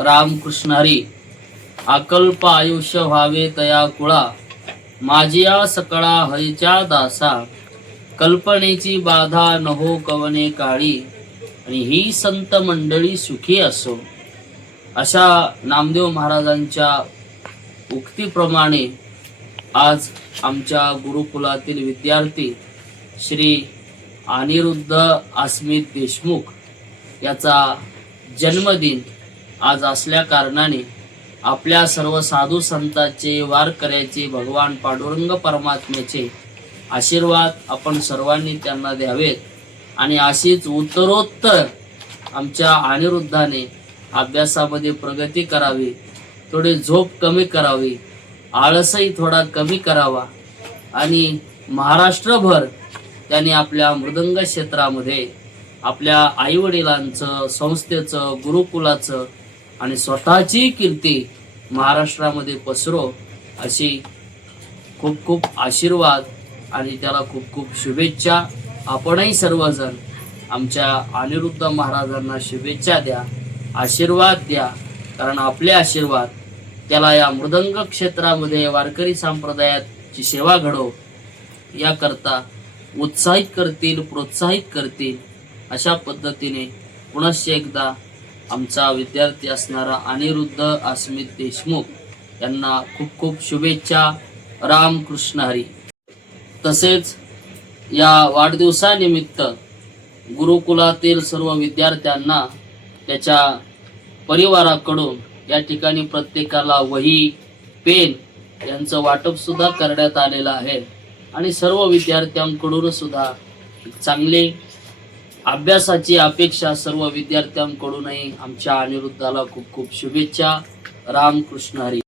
रामकृष्ण हरी। अकल्प आयुष्य व्हावे तया कुळा, माझिया सकळा हरीच्या दासा। कल्पनेची बाधा नहो कवने काळी, आणि ही संत मंडळी सुखी असो। अशा नामदेव महाराजांच्या उक्तीप्रमाणे आज आमच्या गुरुकुलातील विद्यार्थी श्री अनिरुद्ध अस्मित देशमुख याचा जन्मदिन आज असल्या कारणाने आपल्या सर्व साधू संतांचे, वारकऱ्याचे, भगवान पांडुरंग परमात्म्याचे आशीर्वाद आपण सर्वांनी त्यांना द्यावेत आणि अशीच उत्तरोत्तर आमच्या अनिरुद्धाने अभ्यासामध्ये प्रगती करावी, थोडी झोप कमी करावी, आळसही थोडा कमी करावा आणि महाराष्ट्रभर त्यांनी आपल्या मृदंग क्षेत्रामध्ये आपल्या आईवडिलांचं, संस्थेचं, गुरुकुलाचं आणि स्वतःची कीर्ती महाराष्ट्रामध्ये पसरो अशी खूप खूप आशीर्वाद आणि त्याला खूप खूप शुभेच्छा। आपणही सर्वजण आमच्या अनिरुद्ध महाराजांना शुभेच्छा द्या, आशीर्वाद द्या, कारण आपले आशीर्वाद त्याला या मृदंग क्षेत्रामध्ये वारकरी संप्रदायाची सेवा घडो याकरता उत्साहित करतील, प्रोत्साहित करतील। अशा पद्धतीने पुनश्च एकदा आमचा विद्यार्थी असणारा अनिरुद्ध अस्मित देशमुख यांना खूप खूप शुभेच्छा। रामकृष्ण हरी। तसेच या वाढदिवसानिमित्त गुरुकुलातील सर्व विद्यार्थ्यांना त्याच्या परिवाराकडून या ठिकाणी प्रत्येकाला वही, पेन यांचं वाटप सुद्धा करण्यात आलेलं आहे आणि सर्व विद्यार्थ्यांकडून सुद्धा चांगले अभ्यासाची अपेक्षा सर्व विद्यार्थ्यांकडूनही आमच्या अनिरुद्धाला खूप खूप शुभेच्छा। रामकृष्ण हरी।